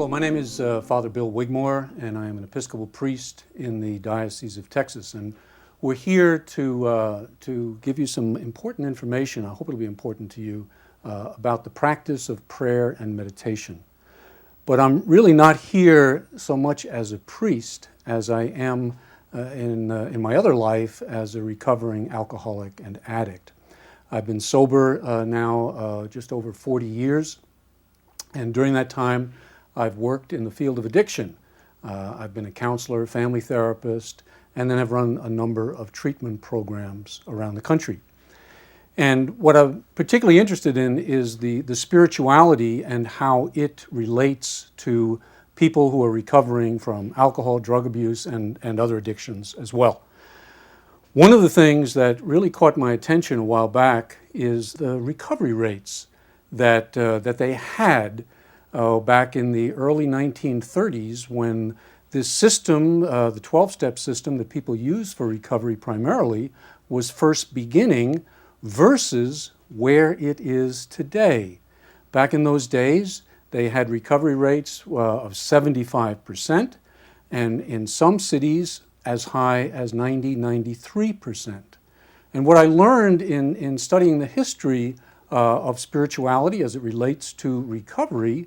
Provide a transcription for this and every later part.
Hello, my name is Father Bill Wigmore, and I am an Episcopal priest in the Diocese of Texas. And we're here to give you some important information, I hope it'll be important to you, about the practice of prayer and meditation. But I'm really not here so much as a priest as I am in my other life as a recovering alcoholic and addict. I've been sober now just over 40 years, and during that time I've worked in the field of addiction. I've been a counselor, family therapist, and then I've run a number of treatment programs around the country. And what I'm particularly interested in is the spirituality and how it relates to people who are recovering from alcohol, drug abuse, and other addictions as well. One of the things that really caught my attention a while back is the recovery rates that they had back in the early 1930s, when this system, the 12-step system that people use for recovery primarily, was first beginning versus where it is today. Back in those days, they had recovery rates of 75%, and in some cities as high as 93%. And what I learned in studying the history of spirituality as it relates to recovery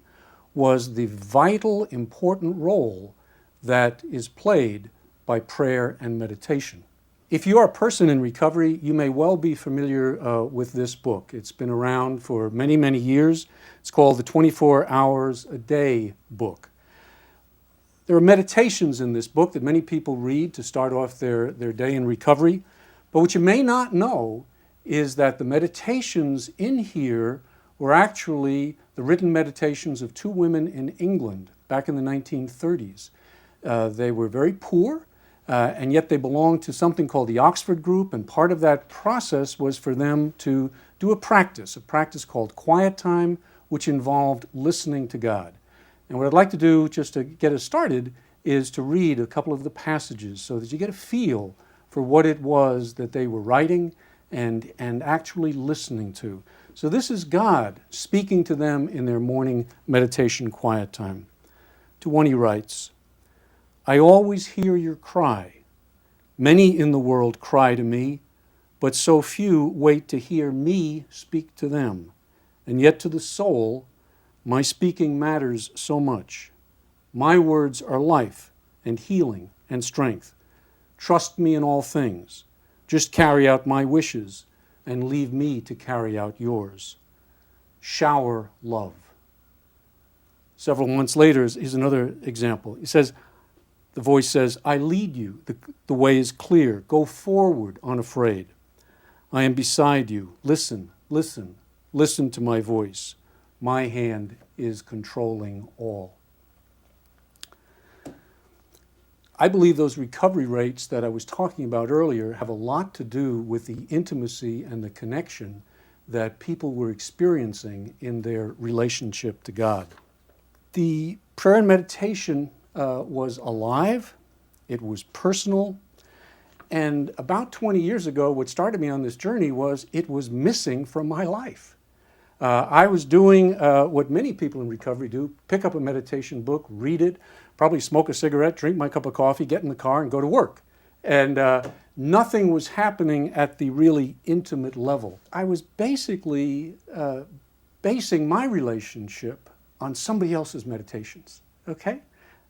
was the vital, important role that is played by prayer and meditation. If you are a person in recovery, you may well be familiar with this book. It's been around for many, many years. It's called the 24 Hours a Day book. There are meditations in this book that many people read to start off their day in recovery. But what you may not know is that the meditations in here were actually the written meditations of two women in England back in the 1930s. They were very poor, and yet they belonged to something called the Oxford Group, and part of that process was for them to do a practice called quiet time, which involved listening to God. And what I'd like to do, just to get us started, is to read a couple of the passages so that you get a feel for what it was that they were writing and actually listening to. So this is God speaking to them in their morning meditation quiet time. To one he writes, "I always hear your cry. Many in the world cry to me, but so few wait to hear me speak to them. And yet to the soul, my speaking matters so much. My words are life and healing and strength. Trust me in all things. Just carry out my wishes and leave me to carry out yours. Shower love." Several months later is another example. He says, the voice says, "I lead you. The way is clear. Go forward unafraid. I am beside you. Listen, listen, listen to my voice. My hand is controlling all." I believe those recovery rates that I was talking about earlier have a lot to do with the intimacy and the connection that people were experiencing in their relationship to God. The prayer and meditation was alive, it was personal, and about 20 years ago, what started me on this journey was it was missing from my life. I was doing what many people in recovery do: pick up a meditation book, read it, probably smoke a cigarette, drink my cup of coffee, get in the car, and go to work. And nothing was happening at the really intimate level. I was basically basing my relationship on somebody else's meditations, okay?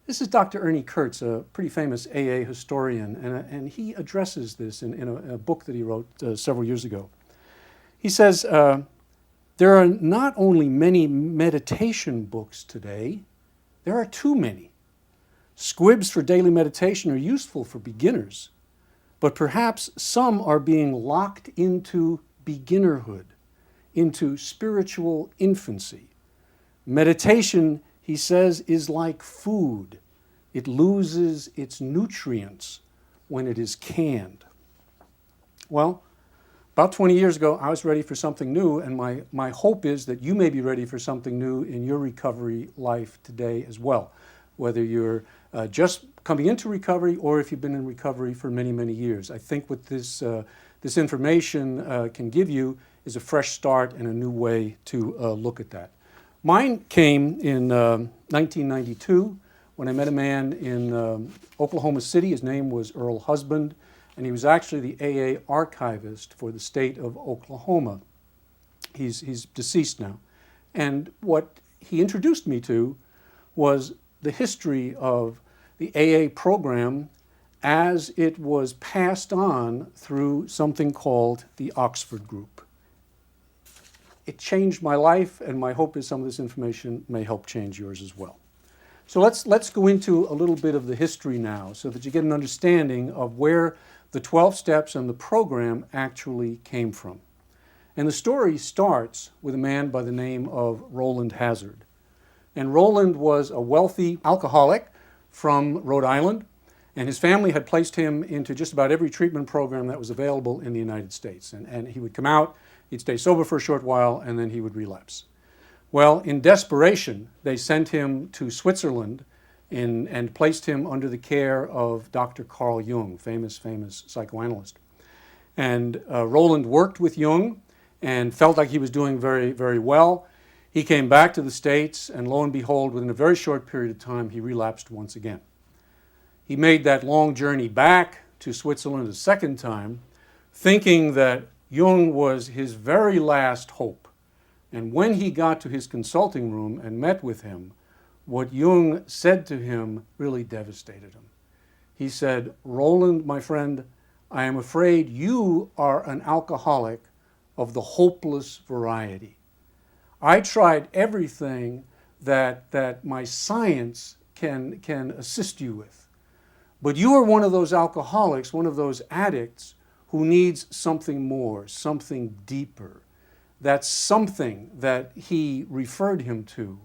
This is Dr. Ernie Kurtz, a pretty famous AA historian, and he addresses this in a book that he wrote several years ago. He says, there are not only many meditation books today, there are too many. Squibs for daily meditation are useful for beginners, but perhaps some are being locked into beginnerhood, into spiritual infancy. Meditation, he says, is like food. It loses its nutrients when it is canned. Well, about 20 years ago, I was ready for something new, and my hope is that you may be ready for something new in your recovery life today as well, whether you're just coming into recovery or if you've been in recovery for many, many years. I think what this information can give you is a fresh start and a new way to look at that. Mine came in 1992 when I met a man in Oklahoma City. His name was Earl Husband, and he was actually the AA archivist for the state of Oklahoma. He's deceased now. And what he introduced me to was the history of the AA program as it was passed on through something called the Oxford Group. It changed my life, and my hope is some of this information may help change yours as well. So let's go into a little bit of the history now so that you get an understanding of where the 12 steps and the program actually came from. And the story starts with a man by the name of Rowland Hazard. And Rowland was a wealthy alcoholic from Rhode Island, and his family had placed him into just about every treatment program that was available in the United States. And he would come out, he'd stay sober for a short while, and then he would relapse. Well, in desperation, they sent him to Switzerland and placed him under the care of Dr. Carl Jung, famous psychoanalyst. And Rowland worked with Jung and felt like he was doing very, very well. He came back to the States, and lo and behold, within a very short period of time, he relapsed once again. He made that long journey back to Switzerland a second time, thinking that Jung was his very last hope. And when he got to his consulting room and met with him, what Jung said to him really devastated him. He said, "Rowland, my friend, I am afraid you are an alcoholic of the hopeless variety. I tried everything that my science can assist you with. But you are one of those alcoholics, one of those addicts who needs something more, something deeper." That something that he referred him to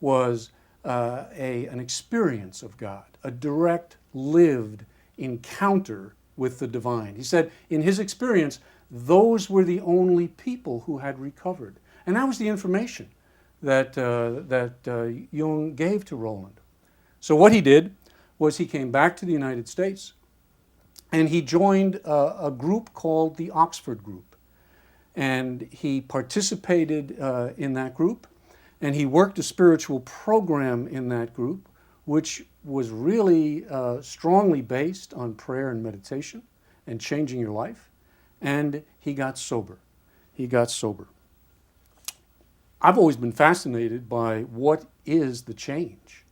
was an experience of God, a direct, lived encounter with the divine. He said, in his experience, those were the only people who had recovered. And that was the information that Jung gave to Rowland. So what he did was he came back to the United States, and he joined a group called the Oxford Group. And he participated in that group, and he worked a spiritual program in that group, which was really strongly based on prayer and meditation and changing your life. And he got sober. I've always been fascinated by what is the change.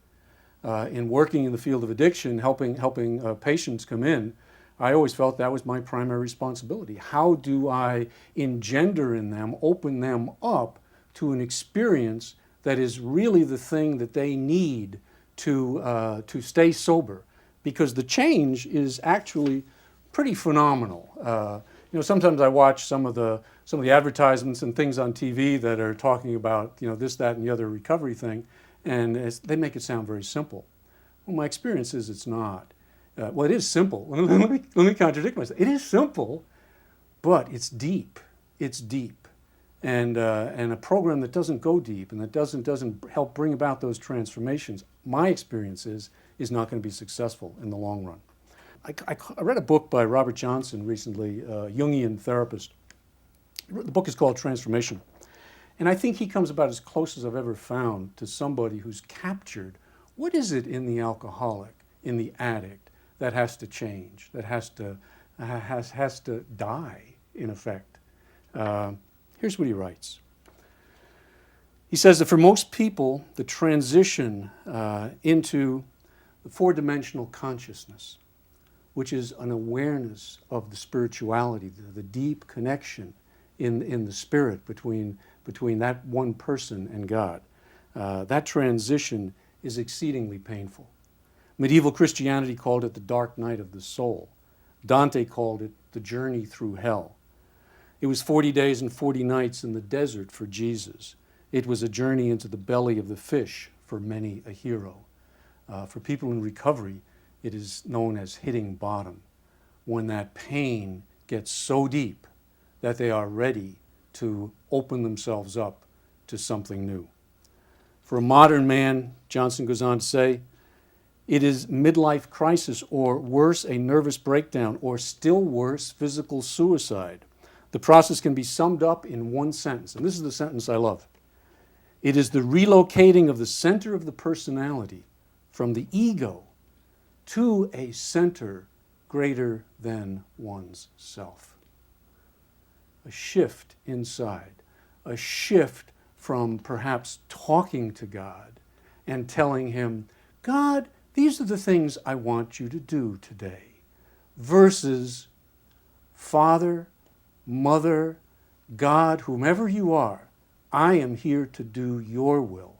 In working in the field of addiction, helping patients come in, I always felt that was my primary responsibility. How do I engender in them, open them up to an experience that is really the thing that they need to stay sober? Because the change is actually pretty phenomenal. Sometimes I watch some of the advertisements and things on TV that are talking about this, that, and the other recovery thing, and they make it sound very simple. Well, my experience is it's not. Well, it is simple. Let me contradict myself. It is simple, but it's deep. It's deep, and a program that doesn't go deep and that doesn't help bring about those transformations, my experience is not going to be successful in the long run. I read a book by Robert Johnson recently, a Jungian therapist. The book is called Transformation, and I think he comes about as close as I've ever found to somebody who's captured what is it in the alcoholic, in the addict, that has to change, that has to die, in effect. Here's what he writes. He says that for most people, the transition into the four-dimensional consciousness, which is an awareness of the spirituality, the deep connection in the spirit between that one person and God, that transition is exceedingly painful. Medieval Christianity called it the dark night of the soul. Dante called it the journey through hell. It was 40 days and 40 nights in the desert for Jesus. It was a journey into the belly of the fish for many a hero. For people in recovery, it is known as hitting bottom, when that pain gets so deep that they are ready to open themselves up to something new. For a modern man, Johnson goes on to say, it is midlife crisis, or worse, a nervous breakdown, or still worse, physical suicide. The process can be summed up in one sentence, and this is the sentence I love. It is the relocating of the center of the personality from the ego to a center greater than one's self. A shift inside, a shift from perhaps talking to God and telling him, God, these are the things I want you to do today, versus Father, Mother, God, whomever you are, I am here to do your will.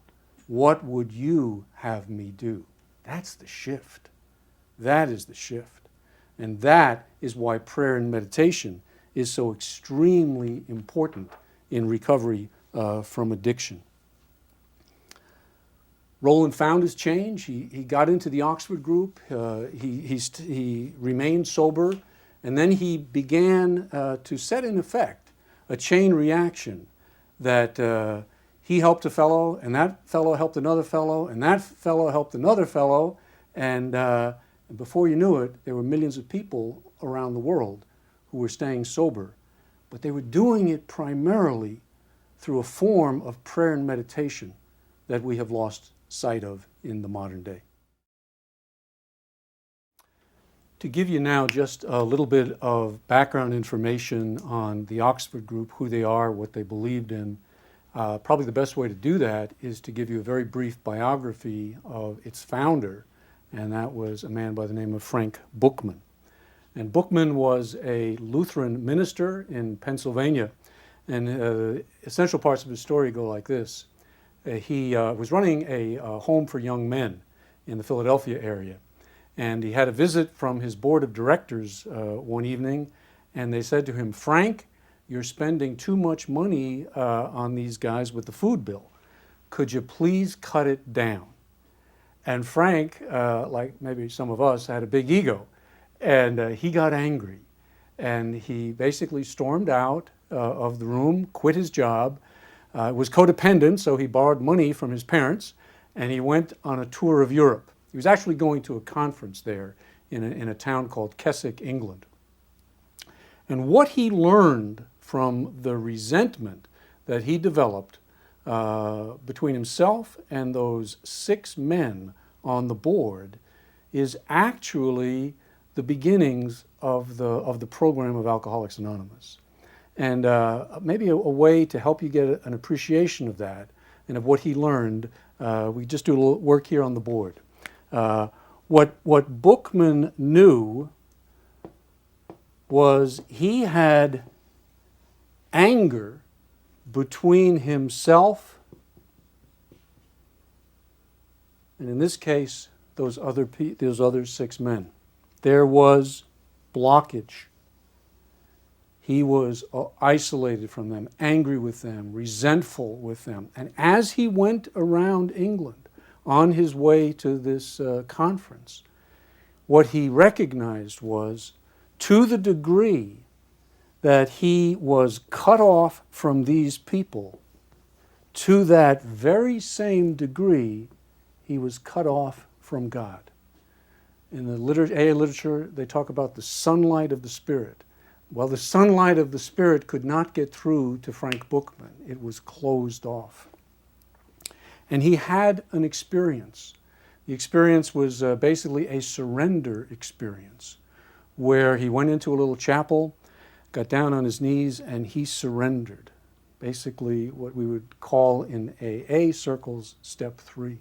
What would you have me do? That's the shift. That is the shift. And that is why prayer and meditation is so extremely important in recovery from addiction. Rowland found his change. He got into the Oxford group. He remained sober. And then he began to set in effect a chain reaction that he helped a fellow, and that fellow helped another fellow, and that fellow helped another fellow. And before you knew it, there were millions of people around the world who were staying sober. But they were doing it primarily through a form of prayer and meditation that we have lost sight of in the modern day. To give you now just a little bit of background information on the Oxford group, who they are, what they believed in, probably the best way to do that is to give you a very brief biography of its founder, and that was a man by the name of Frank Bookman. And Bookman was a Lutheran minister in Pennsylvania, and essential parts of his story go like this. He was running a home for young men in the Philadelphia area. And he had a visit from his board of directors one evening, and they said to him, Frank, you're spending too much money on these guys with the food bill. Could you please cut it down? And Frank, like maybe some of us, had a big ego, and he got angry. And he basically stormed out of the room, quit his job, was codependent, so he borrowed money from his parents, and he went on a tour of Europe. He was actually going to a conference there in a town called Keswick, England. And what he learned from the resentment that he developed between himself and those 6 men on the board is actually the beginnings of the program of Alcoholics Anonymous. And maybe a way to help you get an appreciation of that and of what he learned, we just do a little work here on the board. What Bookman knew was he had anger between himself and, in this case, those other 6 men. There was blockage. He was isolated from them, angry with them, resentful with them. And as he went around England on his way to this conference, what he recognized was, to the degree that he was cut off from these people, to that very same degree he was cut off from God. In the AA literature, they talk about the sunlight of the Spirit. Well, the sunlight of the Spirit could not get through to Frank Bookman. It was closed off. And he had an experience. The experience was basically a surrender experience, where he went into a little chapel, got down on his knees, and he surrendered. Basically what we would call in AA circles, step 3.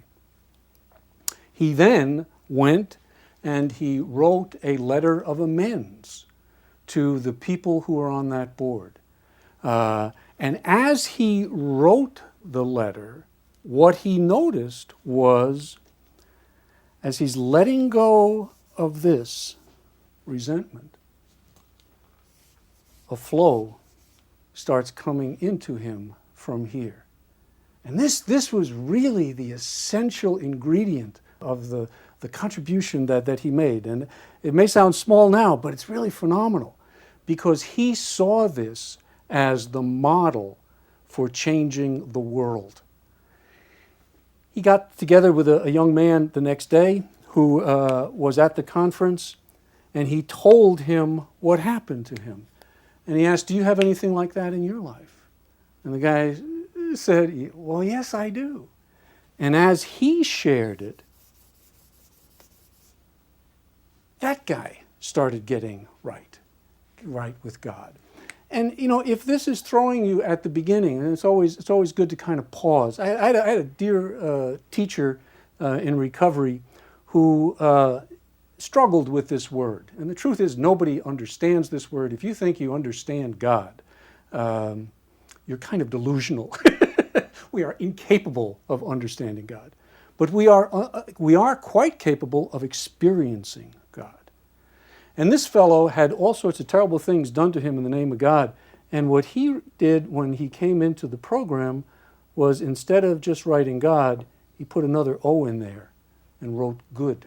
He then went and he wrote a letter of amends to the people who were on that board. And as he wrote the letter, what he noticed was, as he's letting go of this resentment, a flow starts coming into him from here. And this was really the essential ingredient of the contribution that he made. And it may sound small now, but it's really phenomenal, because he saw this as the model for changing the world. He got together with a young man the next day who was at the conference, and he told him what happened to him. And he asked, do you have anything like that in your life? And the guy said, well, yes, I do. And as he shared it, that guy started getting right with God. And if this is throwing you at the beginning, and it's always good to kind of pause. I had a dear teacher in recovery who struggled with this word. And the truth is, nobody understands this word. If you think you understand God, you're kind of delusional. We are incapable of understanding God. But we are quite capable of experiencing God. And this fellow had all sorts of terrible things done to him in the name of God. And what he did when he came into the program was, instead of just writing God, he put another O in there and wrote good.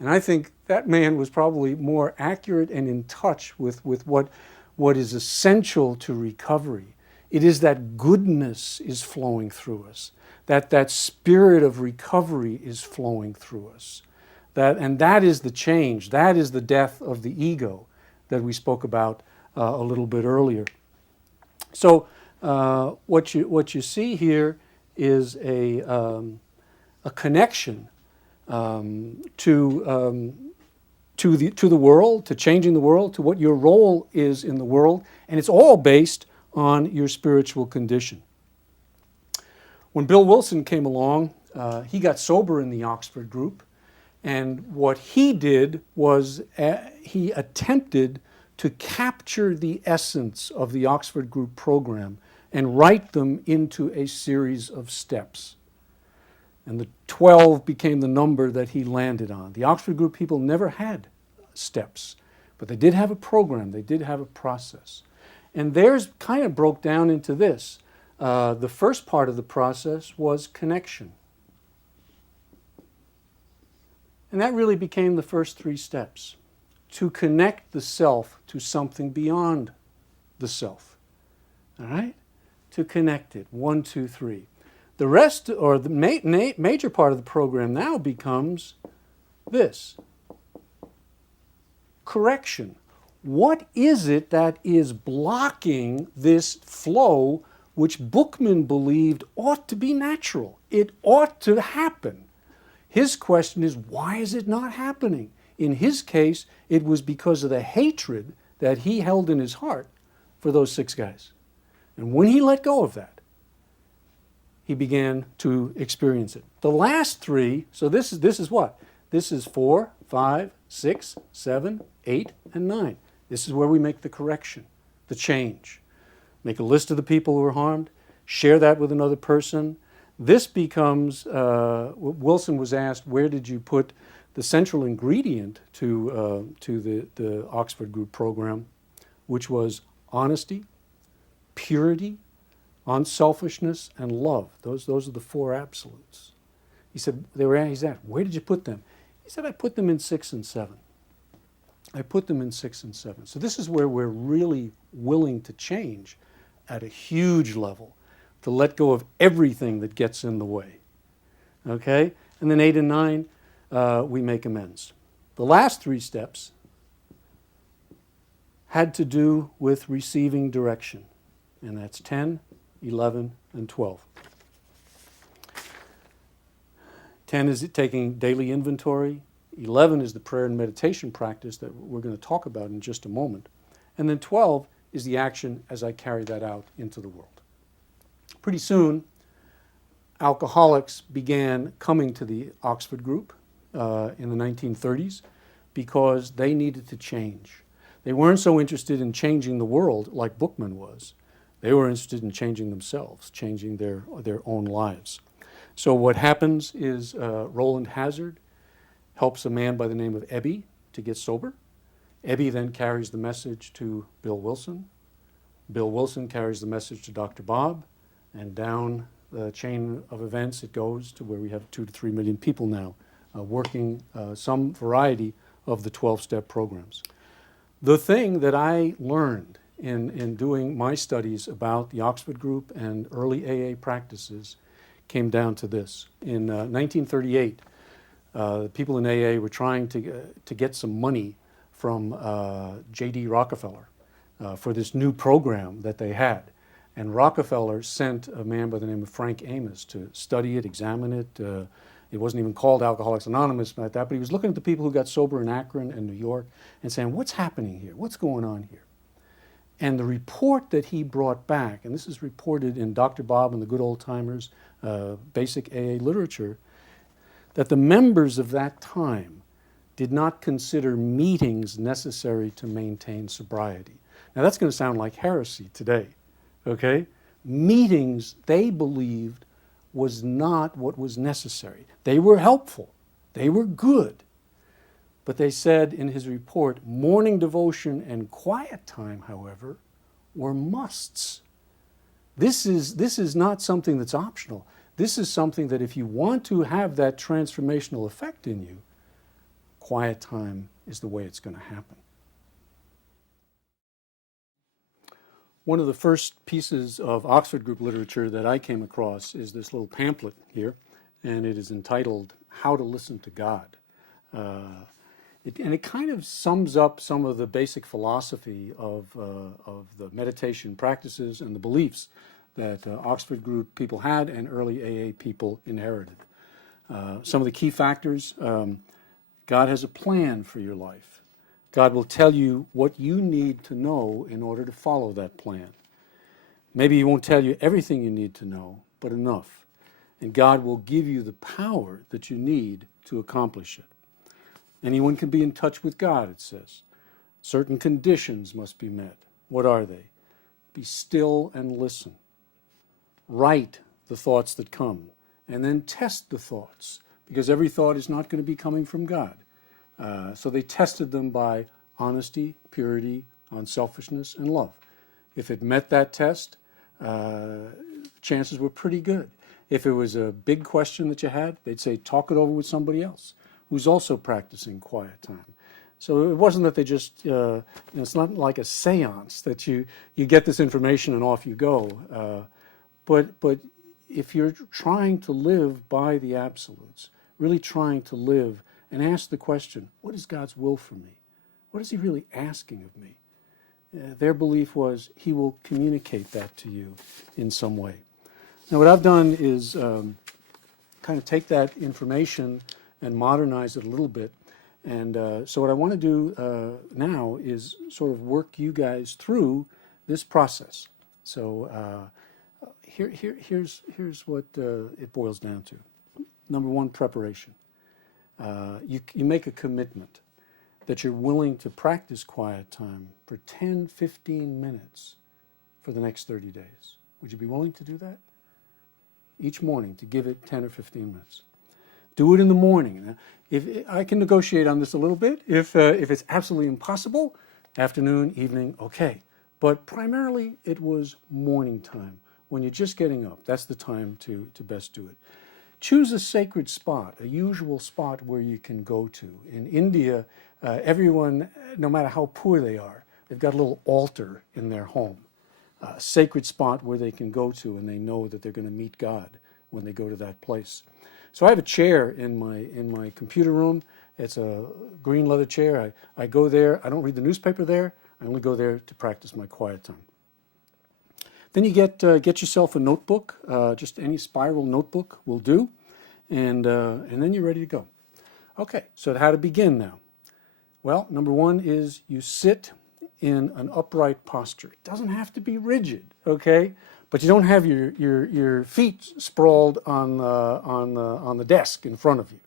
And I think that man was probably more accurate and in touch with what is essential to recovery. It is that goodness is flowing through us, that spirit of recovery is flowing through us. And that is the change. That is the death of the ego that we spoke about a little bit earlier. So what you see here is a connection to the world, to changing the world, to what your role is in the world, and it's all based on your spiritual condition. When Bill Wilson came along, he got sober in the Oxford group. And what he did was he attempted to capture the essence of the Oxford Group program and write them into a series of steps. And the 12 became the number that he landed on. The Oxford Group people never had steps, but they did have a program, they did have a process. And theirs kind of broke down into this. The first part of the process was connection. And that really became the first 3 steps, to connect the self to something beyond the self. All right? To connect it. 1, 2, 3. The rest, or the major part of the program now becomes this. Correction. What is it that is blocking this flow which Bookman believed ought to be natural? It ought to happen. His question is, why is it not happening? In his case, it was because of the hatred that he held in his heart for those 6 guys. And when he let go of that, he began to experience it. The last 3, so this is what? This is 4, 5, 6, 7, 8, and 9. This is where we make the correction, the change. Make a list of the people who were harmed, share that with another person. This becomes, Wilson was asked, where did you put the central ingredient to the Oxford Group program, which was honesty, purity, unselfishness, and love. Those are the 4 absolutes. He said, he's asked, where did you put them? He said, I put them in 6 and 7. I put them in 6 and 7. So this is where we're really willing to change at a huge level, to let go of everything that gets in the way. Okay? And then 8 and 9, we make amends. The last 3 steps had to do with receiving direction. And that's 10, 11, and 12. 10 is taking daily inventory. 11 is the prayer and meditation practice that we're going to talk about in just a moment. And then 12 is the action as I carry that out into the world. Pretty soon, alcoholics began coming to the Oxford Group in the 1930s because they needed to change. They weren't so interested in changing the world like Bookman was. They were interested in changing themselves, changing their own lives. So what happens is Rowland Hazard helps a man by the name of Ebby to get sober. Ebby then carries the message to Bill Wilson. Bill Wilson carries the message to Dr. Bob, and down the chain of events it goes to where we have 2 to 3 million people now working some variety of the 12-step programs. The thing that I learned in doing my studies about the Oxford Group and early AA practices came down to this. In 1938, people in AA were trying to get some money from J.D. Rockefeller for this new program that they had. And Rockefeller sent a man by the name of Frank Amos to study it, examine it. It wasn't even called Alcoholics Anonymous like that, but he was looking at the people who got sober in Akron and New York and saying, what's happening here? What's going on here? And the report that he brought back, and this is reported in Dr. Bob and the Good Old Timers, basic AA literature, that the members of that time did not consider meetings necessary to maintain sobriety. Now that's going to sound like heresy today, okay? Meetings, they believed, was not what was necessary. They were helpful. They were good. But they said in his report, morning devotion and quiet time, however, were musts. This is not something that's optional. This is something that if you want to have that transformational effect in you, quiet time is the way it's going to happen. One of the first pieces of Oxford Group literature that I came across is this little pamphlet here, and it is entitled How to Listen to God. It kind of sums up some of the basic philosophy of the meditation practices and the beliefs that Oxford Group people had and early AA people inherited. Some of the key factors, God has a plan for your life. God will tell you what you need to know in order to follow that plan. Maybe He won't tell you everything you need to know, but enough. And God will give you the power that you need to accomplish it. Anyone can be in touch with God, it says. Certain conditions must be met. What are they? Be still and listen. Write the thoughts that come, and then test the thoughts, because every thought is not going to be coming from God. So they tested them by honesty, purity, unselfishness, and love. If it met that test, chances were pretty good. If it was a big question that you had, they'd say, talk it over with somebody else who's also practicing quiet time. So it wasn't that they just, it's not like a seance that you get this information and off you go. But if you're trying to live by the absolutes, really trying to live and ask the question, what is God's will for me? What is He really asking of me? Their belief was He will communicate that to you in some way. Now what I've done is kind of take that information and modernize it a little bit. And so what I want to do now is sort of work you guys through this process. So here's what it boils down to. Number one, preparation. You make a commitment that you're willing to practice quiet time for 10, 15 minutes for the next 30 days. Would you be willing to do that? Each morning, to give it 10 or 15 minutes. Do it in the morning. If I can negotiate on this a little bit. If it's absolutely impossible, afternoon, evening, okay. But primarily, it was morning time. When you're just getting up, that's the time to best do it. Choose a sacred spot, a usual spot where you can go to. In India, everyone, no matter how poor they are, they've got a little altar in their home, a sacred spot where they can go to and they know that they're going to meet God when they go to that place. So I have a chair in my computer room. It's a green leather chair. I go there. I don't read the newspaper there. I only go there to practice my quiet time. Then you get yourself a notebook. Just any spiral notebook will do, and then you're ready to go. Okay, so how to begin now? Well, number one is you sit in an upright posture. It doesn't have to be rigid, okay? But you don't have your feet sprawled on the desk in front of you.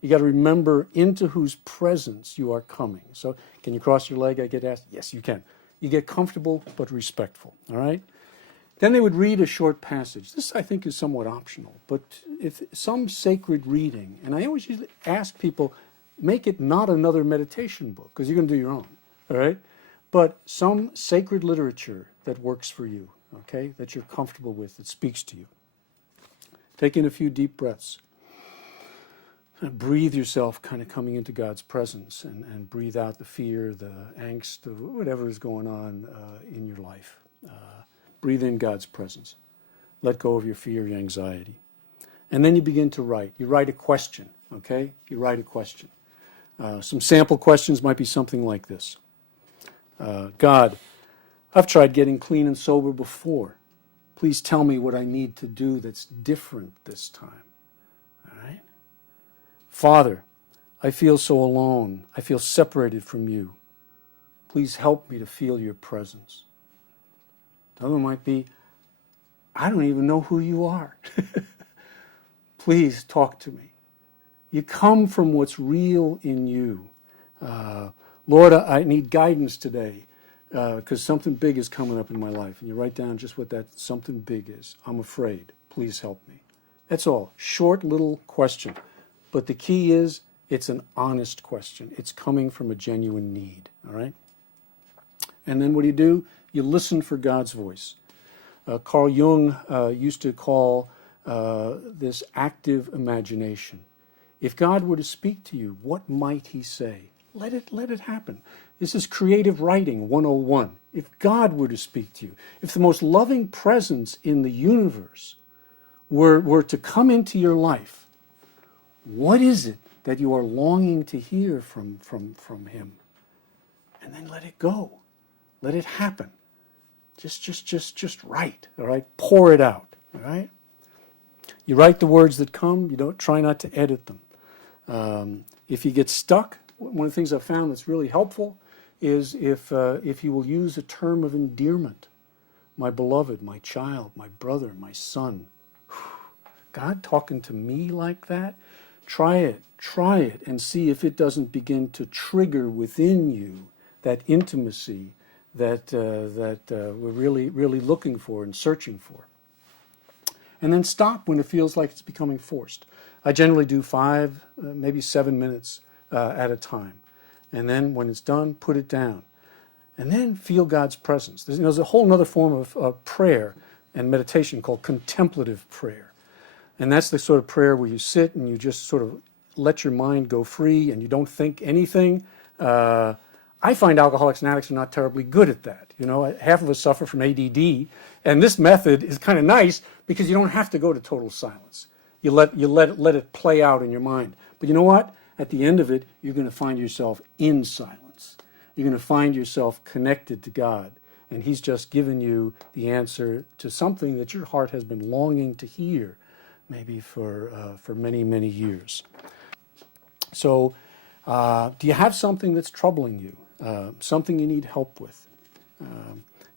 You got to remember into whose presence you are coming. So, can you cross your leg? I get asked. Yes, you can. You get comfortable but respectful. All right. Then they would read a short passage. This, I think, is somewhat optional, but if some sacred reading, and I always usually ask people, make it not another meditation book, because you're going to do your own, all right? But some sacred literature that works for you, okay, that you're comfortable with, that speaks to you. Take in a few deep breaths. Breathe yourself kind of coming into God's presence, and breathe out the fear, the angst, whatever is going on in your life. Breathe in God's presence. Let go of your fear, your anxiety. And then you begin to write. You write a question, okay? You write a question. Some sample questions might be something like this. God, I've tried getting clean and sober before, Please tell me what I need to do that's different this time. All right? Father, I feel so alone. I feel separated from you. Please help me to feel your presence. The other might be, I don't even know who you are. Please talk to me. You come from what's real in you. Lord, I need guidance today because something big is coming up in my life. And you write down just what that something big is. I'm afraid. Please help me. That's all. Short little question. But the key is it's an honest question. It's coming from a genuine need. All right? And then what do? You listen for God's voice. Carl Jung used to call this active imagination. If God were to speak to you, what might he say? Let it happen. This is creative writing 101. If God were to speak to you, if the most loving presence in the universe were to come into your life, what is it that you are longing to hear from him? And then let it go. Let it happen. Just write, all right? Pour it out, all right? You write the words that come. You don't try not to edit them. If you get stuck, one of the things I've found that's really helpful is if you will use a term of endearment. My beloved, my child, my brother, my son. God talking to me like that? Try it, and see if it doesn't begin to trigger within you that intimacy that we're really looking for and searching for. And then stop when it feels like it's becoming forced. I generally do 5, maybe 7 minutes at a time. And then when it's done, put it down. And then feel God's presence. There's a whole other form of prayer and meditation called contemplative prayer. And that's the sort of prayer where you sit and you just sort of let your mind go free and you don't think anything. I find alcoholics and addicts are not terribly good at that. Half of us suffer from ADD, and this method is kind of nice because you don't have to go to total silence. You let it play out in your mind. But you know what? At the end of it, you're going to find yourself in silence. You're going to find yourself connected to God, and he's just given you the answer to something that your heart has been longing to hear, maybe for many, many years. So, do you have something that's troubling you? Something you need help with?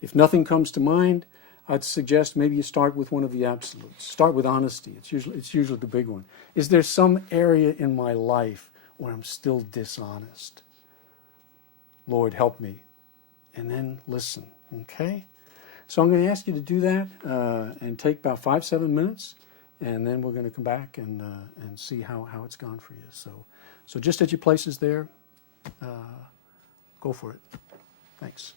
If nothing comes to mind, I'd suggest maybe you start with one of the absolutes. Start with honesty. It's usually the big one. Is there some area in my life where I'm still dishonest? Lord, help me. And then listen, okay? So I'm going to ask you to do that and take about 5-7 minutes, and then we're going to come back and see how it's gone for you. So just at your places there, go for it. Thanks.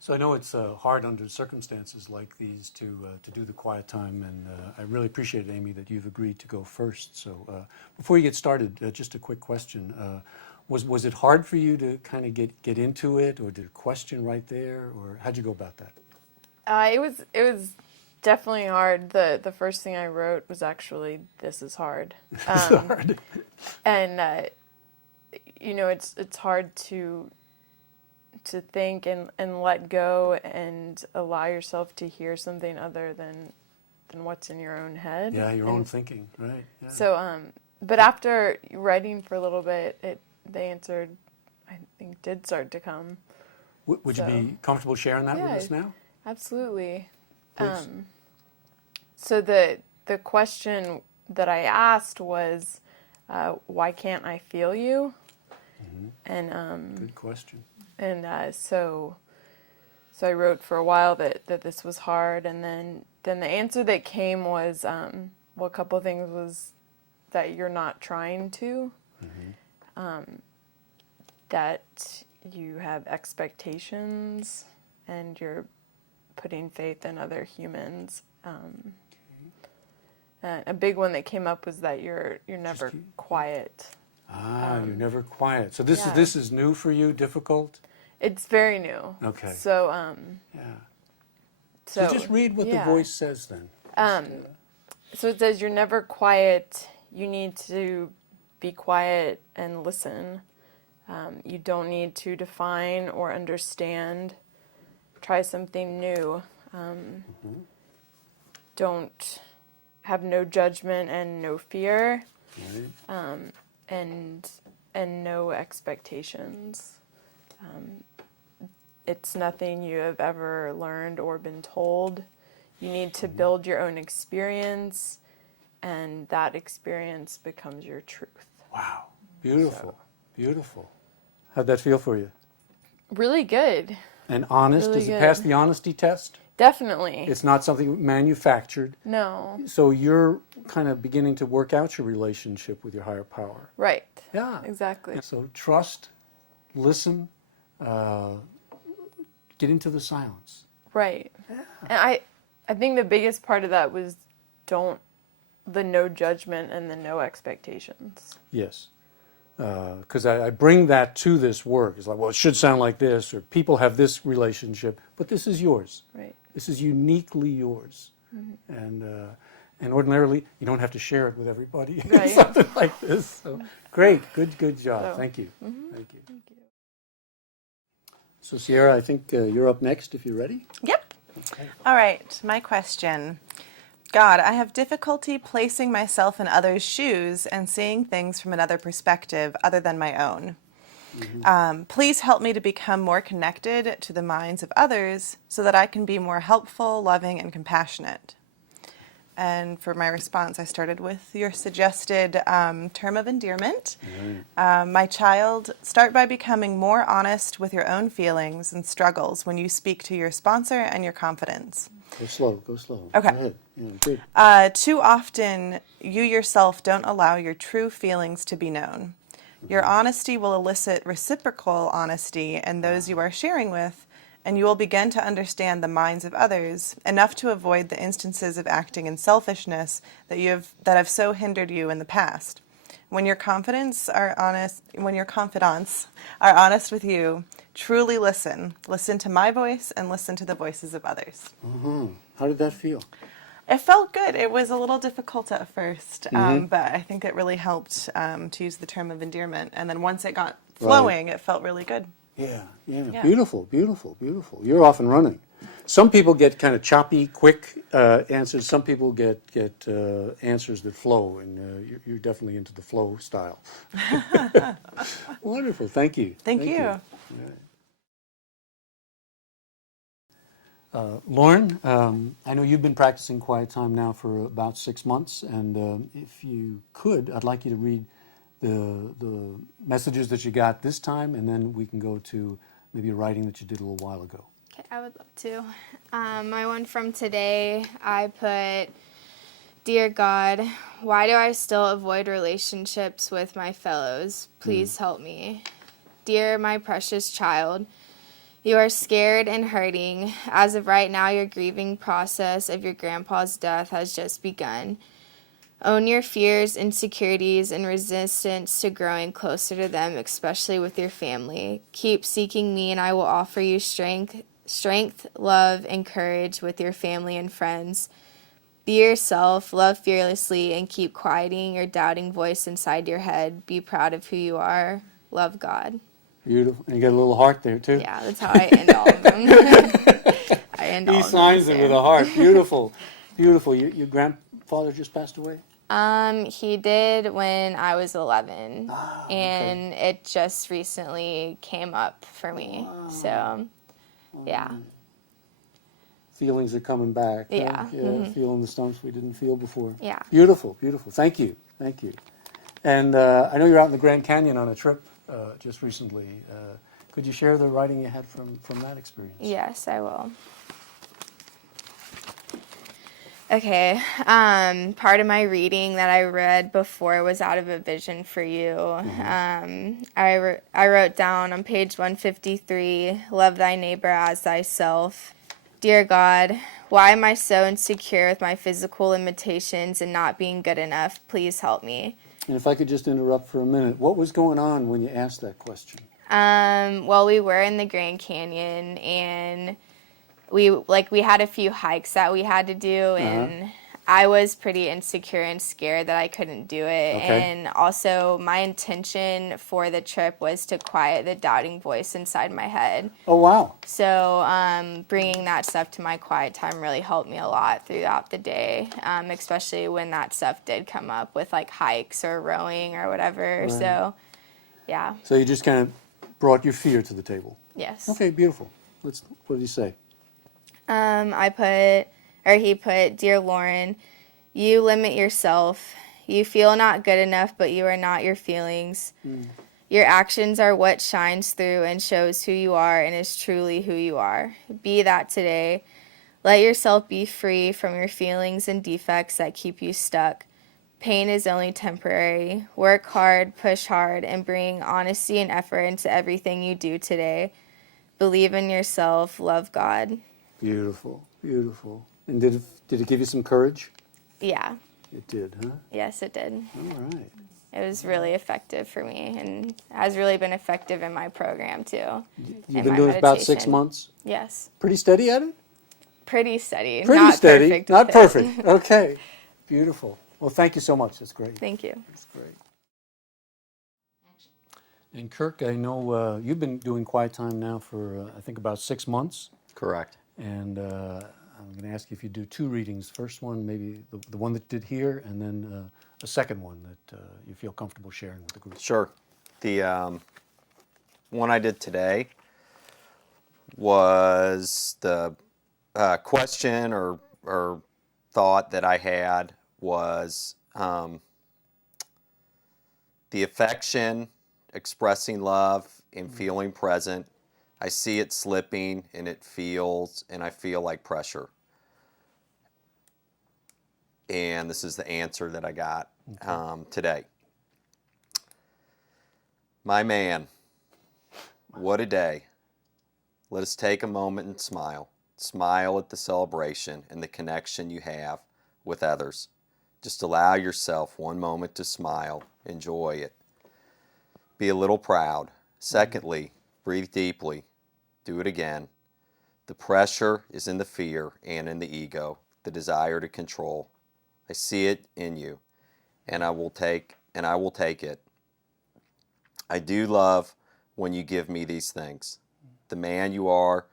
So I know it's hard under circumstances like these to do the quiet time, and I really appreciate it, Amy, that you've agreed to go first. So before you get started, just a quick question. Was it hard for you to kind of get into it, or did a question right there, or how'd you go about that? It was definitely hard. The first thing I wrote was actually, "This is hard." It's hard. And it's hard to think and let go and allow yourself to hear something other than what's in your own head. Yeah, your own thinking, right? Yeah. So, but after writing for a little bit, the answer, I think, did start to come. Would you be comfortable sharing that with us now? Absolutely. Please. So the question that I asked was, why can't I feel you? Mm-hmm. And good question. And so I wrote for a while that this was hard, and then the answer that came was, well, a couple of things was that you're not trying to, that you have expectations, and you're putting faith in other humans. A big one that came up was that you're never quiet. You're never quiet. So this yeah. this is new for you, difficult? It's very new. Okay. So, Yeah. so just read what the voice says then. So it says you're never quiet. You need to be quiet and listen. You don't need to define or understand. Try something new. Don't have no judgment and no fear. Right. And no expectations. It's nothing you have ever learned or been told. You need to build your own experience, and that experience becomes your truth. Wow. Beautiful. Beautiful. How'd that feel for you? Really good. And honest? Really Does it good. pass the honesty test? Definitely. It's not something manufactured. No. So you're kind of beginning to work out your relationship with your higher power. Right. Yeah. Exactly. So trust, listen, get into the silence. Right. And I think the biggest part of that was the no judgment and the no expectations. Yes. Because I bring that to this work. It's like, well, it should sound like this, or people have this relationship, but this is yours. Right. This is uniquely yours. And ordinarily, you don't have to share it with everybody. Right. Something like this. So, great. Good job. So, Thank you. Mm-hmm. Thank you. So, Sierra, I think you're up next if you're ready. Yep. Okay. All right, my question. God, I have difficulty placing myself in others' shoes and seeing things from another perspective other than my own. Please help me to become more connected to the minds of others so that I can be more helpful, loving, and compassionate. And for my response, I started with your suggested term of endearment. My child, start by becoming more honest with your own feelings and struggles when you speak to your sponsor and your confidants. Go slow. Okay. Go ahead. Yeah, good. Too often, you yourself don't allow your true feelings to be known. Your honesty will elicit reciprocal honesty in those you are sharing with, and you will begin to understand the minds of others enough to avoid the instances of acting in selfishness that have so hindered you in the past. When your confidants are honest with you, truly listen. Listen to my voice and listen to the voices of others. How did that feel? It felt good. It was a little difficult at first, but I think it really helped to use the term of endearment. And then once it got flowing, It felt really good. Yeah. Beautiful. You're off and running. Some people get kind of choppy, quick answers. Some people get answers that flow, and you're definitely into the flow style. Wonderful. Thank you. Thank you. Lauren, I know you've been practicing quiet time now for about 6 months, and if you could, I'd like you to read the messages that you got this time, and then we can go to maybe a writing that you did a little while ago. Okay, I would love to. My one from today, I put, Dear God, why do I still avoid relationships with my fellows? Please help me. Dear my precious child, you are scared and hurting. As of right now, your grieving process of your grandpa's death has just begun. Own your fears, insecurities, and resistance to growing closer to them, especially with your family. Keep seeking me, and I will offer you strength, love, and courage with your family and friends. Be yourself, love fearlessly, and keep quieting your doubting voice inside your head. Be proud of who you are. Love, God. Beautiful. And you got a little heart there, too? Yeah, that's how I end all of them. I end all He of them signs it there. with a heart. Beautiful. Your grandfather just passed away? He did when I was 11, okay. and it just recently came up for me. So, yeah. Feelings are coming back. Yeah. Feeling the stumps we didn't feel before. Yeah. Beautiful. Thank you. And I know you're out in the Grand Canyon on a trip just recently. Could you share the writing you had from that experience? Yes, I will. Okay, part of my reading that I read before was out of A Vision for You. I wrote down on page 153, love thy neighbor as thyself. Dear God, why am I so insecure with my physical limitations and not being good enough? Please help me. And if I could just interrupt for a minute, what was going on when you asked that question? Well, we were in the Grand Canyon, and we had a few hikes that we had to do, and I was pretty insecure and scared that I couldn't do it. Okay. And also, my intention for the trip was to quiet the doubting voice inside my head. Oh, wow. So bringing that stuff to my quiet time really helped me a lot throughout the day, especially when that stuff did come up with like hikes or rowing or whatever. Right. So, yeah. So you just kind of brought your fear to the table. Yes. Okay, beautiful. What did he say? He put, Dear Lauren, you limit yourself. You feel not good enough, but you are not your feelings. Your actions are what shines through and shows who you are and is truly who you are. Be that today. Let yourself be free from your feelings and defects that keep you stuck. Pain is only temporary. Work hard, push hard, and bring honesty and effort into everything you do today. Believe in yourself. Love God. Beautiful, beautiful. And did it give you some courage? Yeah. It did, huh? Yes, it did. All right. It was really effective for me and has really been effective in my program too. You've been doing it about 6 months? Yes. Pretty steady at it? Pretty steady. Pretty Not steady. perfect Not with it. perfect. Okay. Beautiful. Well, thank you so much. That's great. Thank you. That's great. And Kirk, I know you've been doing Quiet Time now for, I think, about 6 months. Correct. And I'm going to ask you if you do 2 readings. First one, maybe the one that you did here, and then a second one that you feel comfortable sharing with the group. Sure. The one I did today was the question or thought that I had was the affection, expressing love, and feeling present. I see it slipping, and I feel like pressure. And this is the answer that I got today. My man, what a day. Let us take a moment and smile. Smile at the celebration and the connection you have with others. Just allow yourself one moment to smile. Enjoy it. Be a little proud. Secondly, breathe deeply. Do it again. The pressure is in the fear and in the ego, the desire to control. I see it in you, and I will take it. I do love when you give me these things. The man you are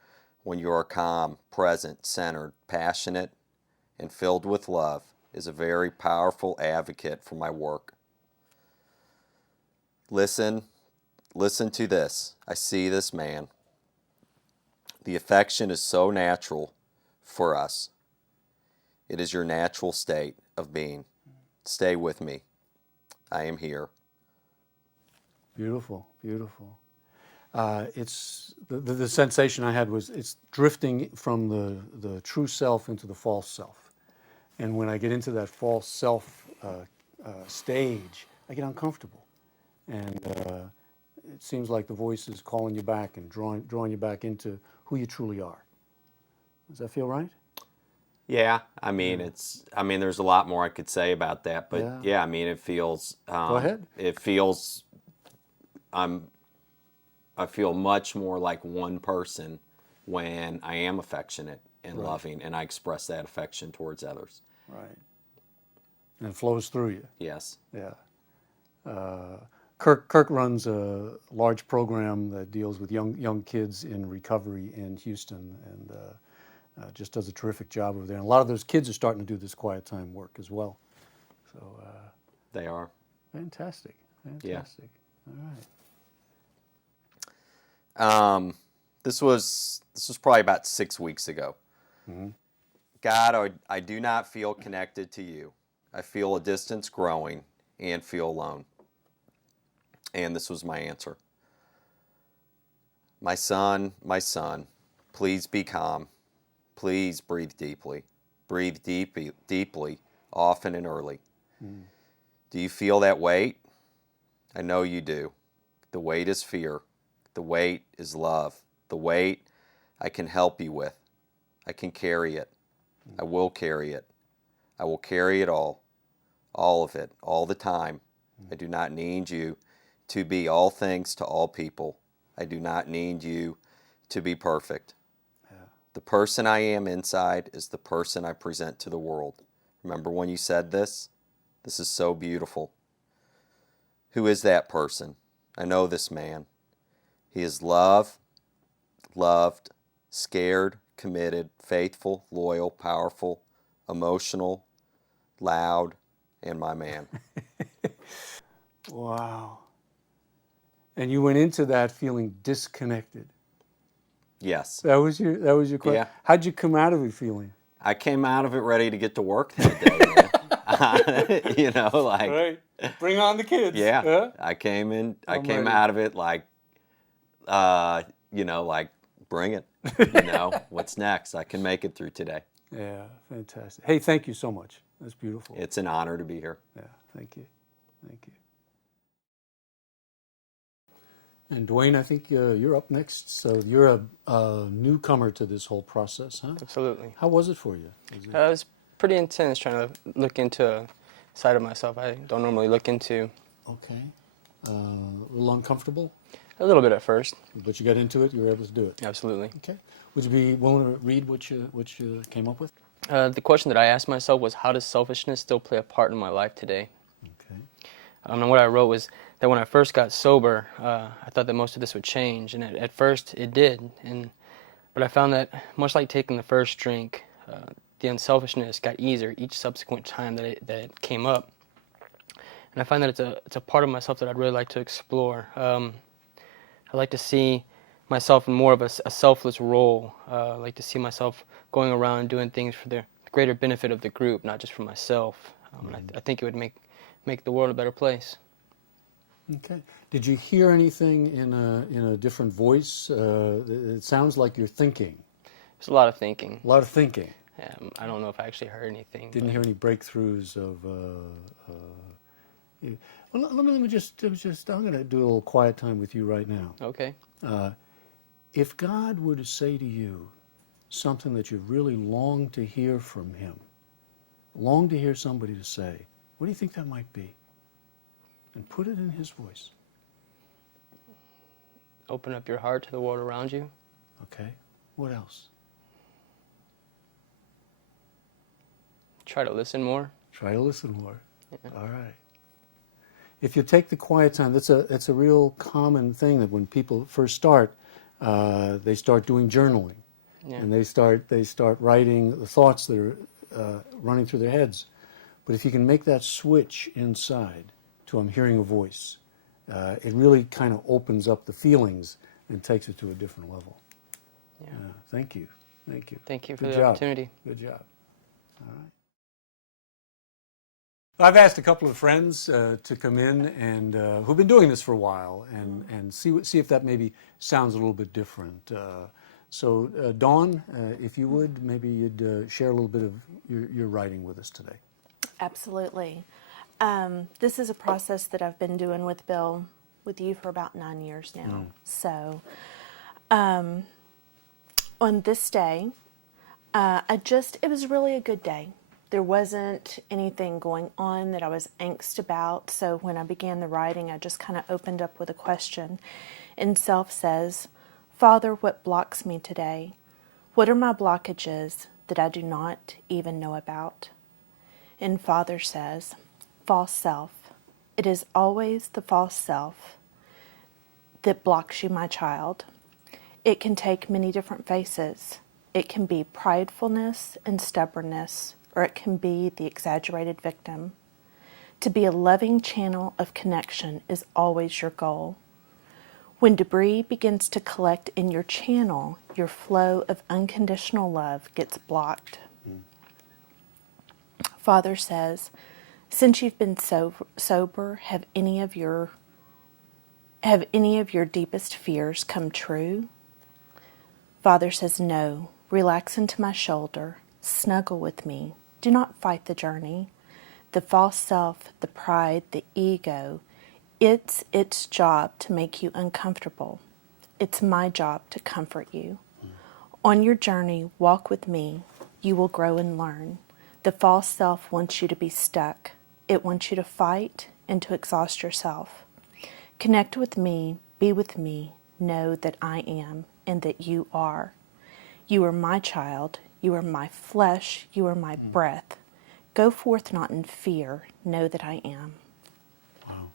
when you are calm, present, centered, passionate, and filled with love is a very powerful advocate for my work. Listen to this. I see this man. The affection is so natural for us. It is your natural state of being. Stay with me. I am here. Beautiful, beautiful. It's the sensation I had was it's drifting from the true self into the false self. And when I get into that false self stage, I get uncomfortable. And it seems like the voice is calling you back and drawing you back into who you truly are. Does that feel right? Yeah, I mean, there's a lot more I could say about that, but yeah, I mean, it feels. Go ahead. It feels. I feel much more like one person when I am affectionate and loving, and I express that affection towards others. Right. And it flows through you. Yes. Yeah. Kirk runs a large program that deals with young kids in recovery in Houston, and just does a terrific job over there. And a lot of those kids are starting to do this quiet time work as well. So They are. fantastic. Yeah. All right. This was probably about 6 weeks ago. Mm-hmm. God, I do not feel connected to you. I feel a distance growing and feel alone. And this was my answer. my son, please be calm. Please breathe deeply. Breathe deeply, often and early. Do you feel that weight? I know you do. The weight is fear. The weight is love. The weight I can help you with. I can carry it. I will carry it. I will carry it all of it, all the time. I do not need you to be all things to all people. I do not need you to be perfect. The person I am inside is the person I present to the world. Remember when you said this? This is so beautiful. Who is that person? I know this man. He is loved, scared, committed, faithful, loyal, powerful, emotional, loud, and my man. Wow. And you went into that feeling disconnected. Yes. That was your question. Yeah. How'd you come out of it feeling? I came out of it ready to get to work that day, man. You know, like, Right. Bring on the kids. yeah. Huh? I came ready. out of it like, you know, like, bring it. You know, what's next? I can make it through today. Yeah, fantastic. Hey, thank you so much. That's beautiful. It's an honor to be here. Yeah, thank you. Thank you. And Dwayne, I think you're up next. So you're a newcomer to this whole process, huh? Absolutely. How was it for you? It was pretty intense trying to look into a side of myself I don't normally look into. Okay. A little uncomfortable, A little bit at first. but you got into it. You were able to do it. Absolutely. Okay. Would you be willing to read what you came up with? The question that I asked myself was, how does selfishness still play a part in my life today? Okay. And what I wrote was that when I first got sober, I thought that most of this would change, and at first it did. But I found that, much like taking the first drink, the unselfishness got easier each subsequent time that it came up. And I find that it's a part of myself that I'd really like to explore. I'd like to see myself in more of a selfless role. I'd like to see myself going around and doing things for the greater benefit of the group, not just for myself. And I think it would make the world a better place. Okay. Did you hear anything in a different voice? It sounds like you're thinking. There's a lot of thinking. A lot of thinking. I don't know if I actually heard anything. Didn't hear any breakthroughs of. Well, let me just. I'm going to do a little quiet time with you right now. Okay. If God were to say to you something that you really long to hear from Him, long to hear somebody to say, what do you think that might be? And put it in His voice. Open up your heart to the world around you. Okay. What else? Try to listen more. Try to listen more. Yeah. All right. If you take the quiet time, that's a real common thing that when people first start, they start doing journaling, Yeah. and they start writing the thoughts that are running through their heads. But if you can make that switch inside to I'm hearing a voice, it really kind of opens up the feelings and takes it to a different level. Yeah. Thank you. Thank you. Thank you for Good the job. opportunity. Good job. All right. I've asked a couple of friends to come in and who've been doing this for a while and see if that maybe sounds a little bit different. So Dawn, if you would, maybe you'd share a little bit of your writing with us today. Absolutely. This is a process that I've been doing with Bill, with you for about 9 years now. So on this day, it was really a good day. There wasn't anything going on that I was angst about. So when I began the writing, I just kind of opened up with a question. And Self says, Father, what blocks me today? What are my blockages that I do not even know about? And Father says, false self. It is always the false self that blocks you, my child. It can take many different faces. It can be pridefulness and stubbornness, or it can be the exaggerated victim. To be a loving channel of connection is always your goal. When debris begins to collect in your channel, your flow of unconditional love gets blocked. Father says, since you've been sober, have any of your Have any of your deepest fears come true? Father says, no. Relax into my shoulder. Snuggle with me. Do not fight the journey. The false self, the pride, the ego, it's its job to make you uncomfortable. It's my job to comfort you. On your journey, walk with me. You will grow and learn. The false self wants you to be stuck. It wants you to fight and to exhaust yourself. Connect with me, be with me, know that I am and that you are. You are my child, you are my flesh, you are my breath. Go forth not in fear, know that I am. Wow.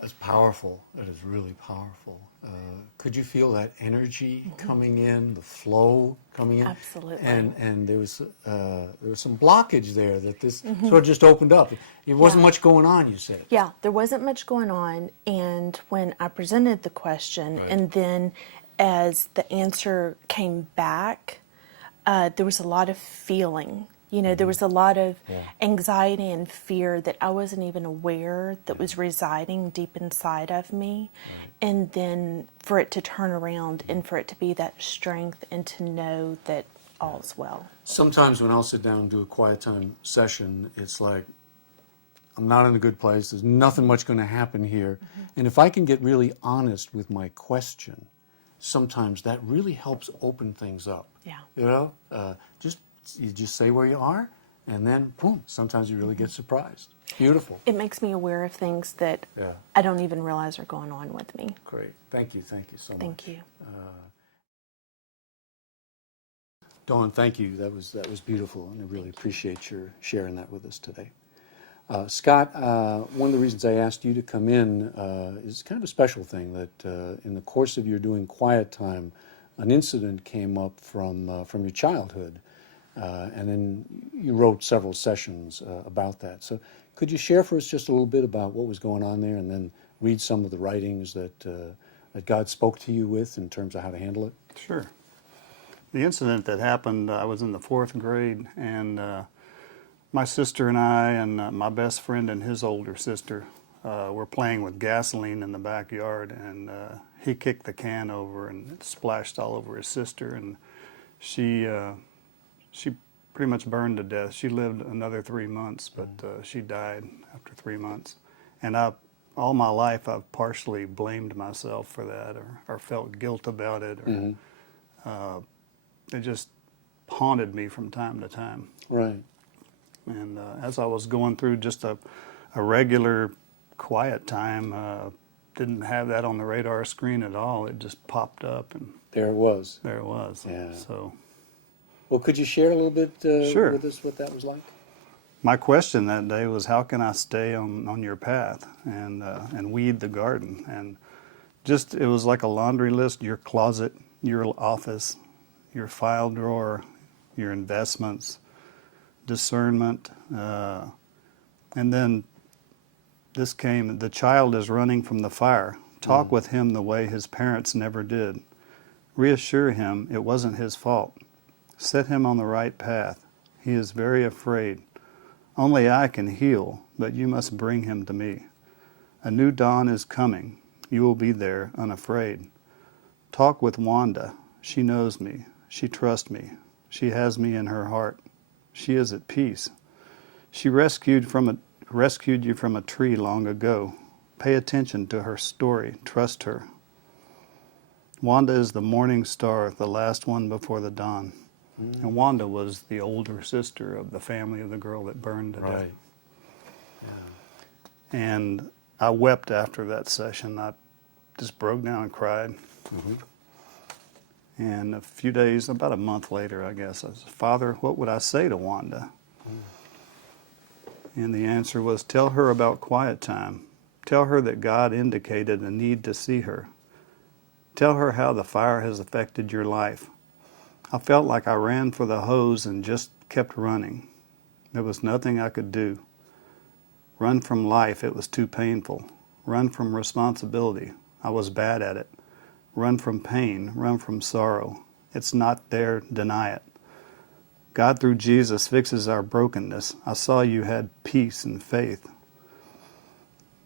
That's powerful. That is really powerful. Could you feel that energy coming in, the flow coming in? Absolutely. And there was some blockage there that this sort of just opened up. It wasn't much going on, you said. Yeah, there wasn't much going on. And when I presented the question, and then as the answer came back, there was a lot of feeling. You know, there was a lot of anxiety and fear that I wasn't even aware that was residing deep inside of me. And then for it to turn around and for it to be that strength and to know that all's well. Sometimes when I'll sit down and do a quiet time session, it's like, I'm not in a good place. There's nothing much going to happen here. And if I can get really honest with my question, sometimes that really helps open things up. Yeah. You know, you just say where you are, and then boom, sometimes you really get surprised. Beautiful. It makes me aware of things that I don't even realize are going on with me. Great. Thank you so much. Thank you. Dawn, thank you. That was beautiful, and I really appreciate your sharing that with us today. Scott, one of the reasons I asked you to come in is kind of a special thing that in the course of your doing quiet time, an incident came up from your childhood, and then you wrote several sessions about that. So could you share for us just a little bit about what was going on there, and then read some of the writings that God spoke to you with in terms of how to handle it? Sure. The incident that happened, I was in the 4th grade, and my sister and I and my best friend and his older sister were playing with gasoline in the backyard, and he kicked the can over and it splashed all over his sister, and she pretty much burned to death. She lived another 3 months, but she died after 3 months. And all my life I've partially blamed myself for that, or felt guilt about it, or it just haunted me from time to time. Right. And as I was going through just a regular quiet time, didn't have that on the radar screen at all. It just popped up, and There it was. there it was. Yeah. So Well, could you share a little bit Sure. with us what that was like? my question that day was, how can I stay on your path and weed the garden? And just, it was like a laundry list: your closet, your office, your file drawer, your investments, discernment, and then this came: the child is running from the fire. Talk with him the way his parents never did. Reassure him it wasn't his fault. Set him on the right path. He is very afraid. Only I can heal, but you must bring him to me. A new dawn is coming. You will be there, unafraid. Talk with Wanda. She knows me. She trusts me. She has me in her heart. She is at peace. She rescued you from a tree long ago. Pay attention to her story. Trust her. Wanda is the morning star, the last one before the dawn. And Wanda was the older sister of the family of the girl that burned to death. Right. And I wept after that session. I just broke down and cried. And a few days, about a month later, I guess, I said, Father, what would I say to Wanda? And the answer was, tell her about quiet time. Tell her that God indicated a need to see her. Tell her how the fire has affected your life. I felt like I ran for the hose and just kept running. There was nothing I could do. Run from life, it was too painful. Run from responsibility, I was bad at it. Run from pain, run from sorrow. It's not there, deny it. God through Jesus fixes our brokenness. I saw you had peace and faith.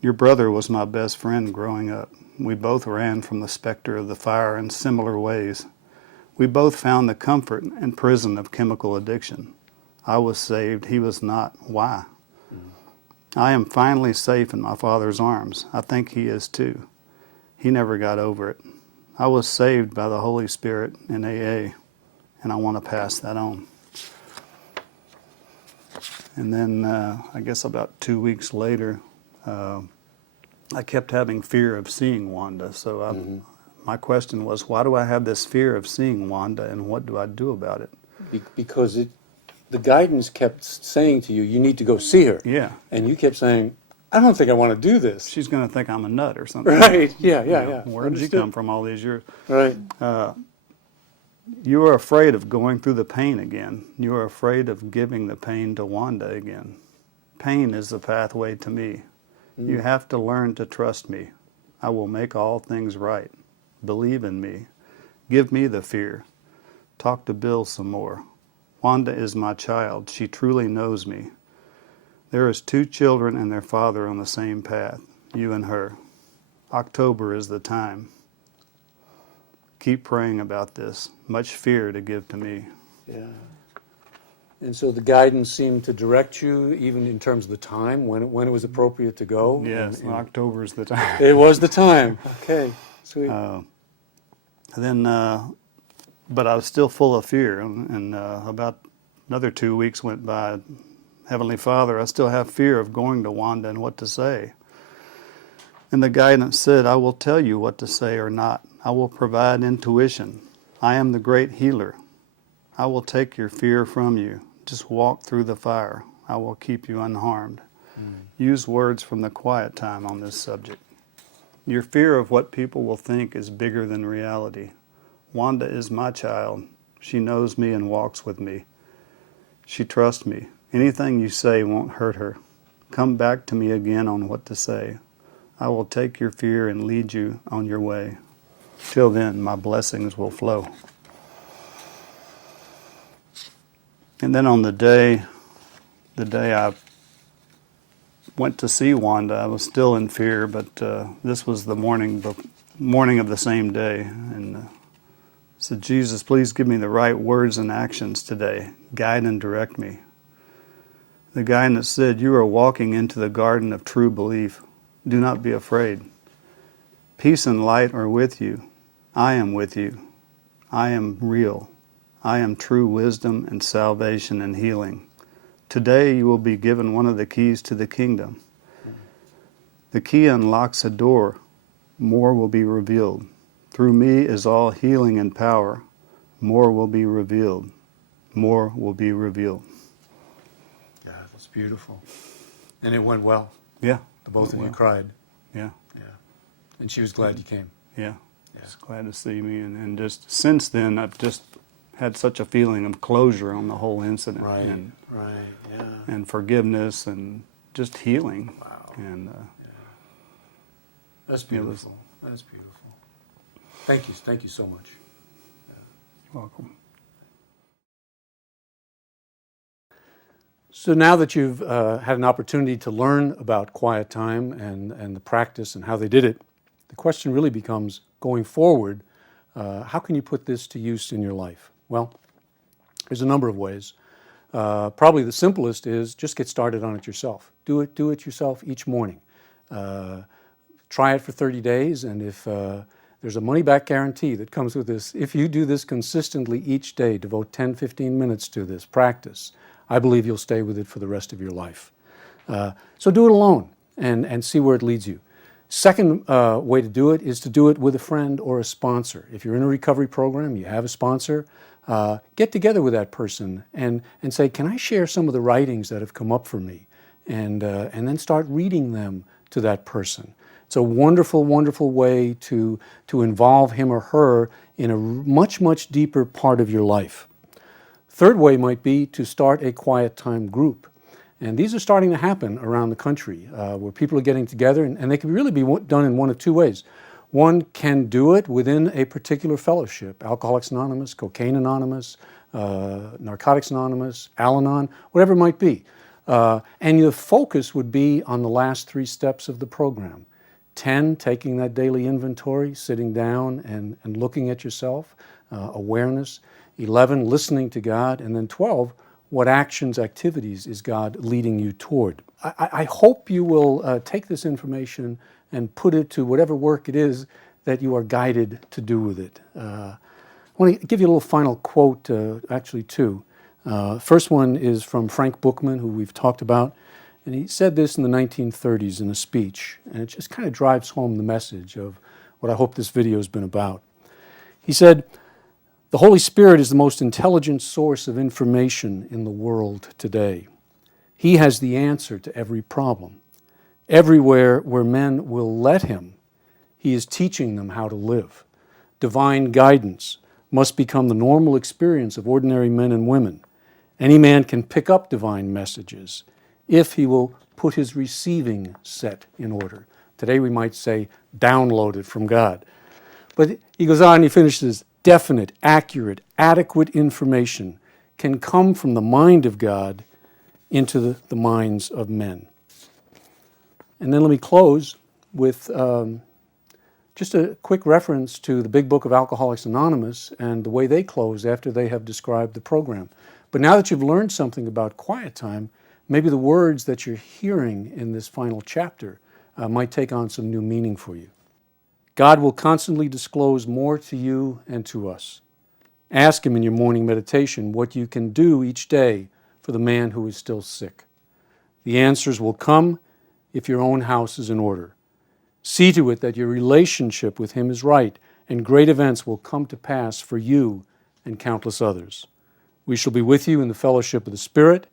Your brother was my best friend growing up. We both ran from the specter of the fire in similar ways. We both found the comfort and prison of chemical addiction. I was saved, he was not. Why? I am finally safe in my Father's arms. I think he is too. He never got over it. I was saved by the Holy Spirit in AA, and I want to pass that on. And then I guess about 2 weeks later, I kept having fear of seeing Wanda. So my question was, why do I have this fear of seeing Wanda, and what do I do about it? Because the guidance kept saying to you, you need to go see her. Yeah. And you kept saying, I don't think I want to do this. She's going to think I'm a nut or something. Right, yeah. Where did you come from all these years? Right. You are afraid of going through the pain again. You are afraid of giving the pain to Wanda again. Pain is the pathway to me. You have to learn to trust me. I will make all things right. Believe in me. Give me the fear. Talk to Bill some more. Wanda is my child. She truly knows me. There is 2 children and their father on the same path, you and her. October is the time. Keep praying about this. Much fear to give to me. Yeah. And so the guidance seemed to direct you, even in terms of the time, when it was appropriate to go? Yes, October is the time. It was the time. Okay, sweet. But I was still full of fear, and about another 2 weeks went by. Heavenly Father, I still have fear of going to Wanda and what to say. And the guidance said, I will tell you what to say or not. I will provide intuition. I am the great healer. I will take your fear from you. Just walk through the fire. I will keep you unharmed. Use words from the quiet time on this subject. Your fear of what people will think is bigger than reality. Wanda is my child. She knows me and walks with me. She trusts me. Anything you say won't hurt her. Come back to me again on what to say. I will take your fear and lead you on your way. Till then, my blessings will flow. And then on the day I went to see Wanda, I was still in fear, but this was the morning of the same day. And said, Jesus, please give me the right words and actions today. Guide and direct me. The guidance said, you are walking into the garden of true belief. Do not be afraid. Peace and light are with you. I am with you. I am real. I am true wisdom and salvation and healing. Today you will be given one of the keys to the kingdom. The key unlocks a door. More will be revealed. Through me is all healing and power. More will be revealed. More will be revealed. Yeah, that's beautiful. And it went well. Yeah. The both of you cried. Yeah. Yeah. And she was glad you came. Yeah. She's glad to see me. And just since then, I've just had such a feeling of closure on the whole incident. Right. And, Yeah. and forgiveness and just healing. Wow. And That's beautiful. That's beautiful. Thank you so much. you're welcome. So now that you've had an opportunity to learn about quiet time and the practice and how they did it, the question really becomes, going forward, how can you put this to use in your life? Well, there's a number of ways. Probably the simplest is just get started on it yourself. Do it yourself each morning. Try it for 30 days, and if there's a money-back guarantee that comes with this, if you do this consistently each day, devote 10, 15 minutes to this practice, I believe you'll stay with it for the rest of your life. So do it alone and see where it leads you. Second way to do it is to do it with a friend or a sponsor. If you're in a recovery program, you have a sponsor, get together with that person and say, can I share some of the writings that have come up for me? And then start reading them to that person. It's a wonderful, wonderful way to involve him or her in a much, much deeper part of your life. Third way might be to start a quiet time group. And these are starting to happen around the country where people are getting together, and they can really be done in one of two ways. One can do it within a particular fellowship, Alcoholics Anonymous, Cocaine Anonymous, Narcotics Anonymous, Al-Anon, whatever it might be. And your focus would be on the last 3 steps of the program. 10, taking that daily inventory, sitting down and looking at yourself, awareness. 11, listening to God. And then 12, what actions, activities is God leading you toward? I hope you will take this information and put it to whatever work it is that you are guided to do with it. I want to give you a little final quote, actually 2. First one is from Frank Bookman, who we've talked about, and he said this in the 1930s in a speech, and it just kind of drives home the message of what I hope this video has been about. He said, "The Holy Spirit is the most intelligent source of information in the world today. He has the answer to every problem. Everywhere where men will let him, he is teaching them how to live. Divine guidance must become the normal experience of ordinary men and women. Any man can pick up divine messages if he will put his receiving set in order." Today we might say download it from God. But he goes on, he finishes, "Definite, accurate, adequate information can come from the mind of God into the minds of men." And then let me close with just a quick reference to the Big Book of Alcoholics Anonymous and the way they close after they have described the program. But now that you've learned something about quiet time, maybe the words that you're hearing in this final chapter might take on some new meaning for you. God will constantly disclose more to you and to us. Ask Him in your morning meditation what you can do each day for the man who is still sick. The answers will come if your own house is in order. See to it that your relationship with Him is right, and great events will come to pass for you and countless others. We shall be with you in the fellowship of the Spirit,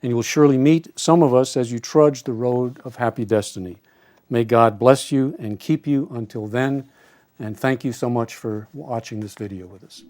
and you will surely meet some of us as you trudge the road of happy destiny. May God bless you and keep you until then, and thank you so much for watching this video with us.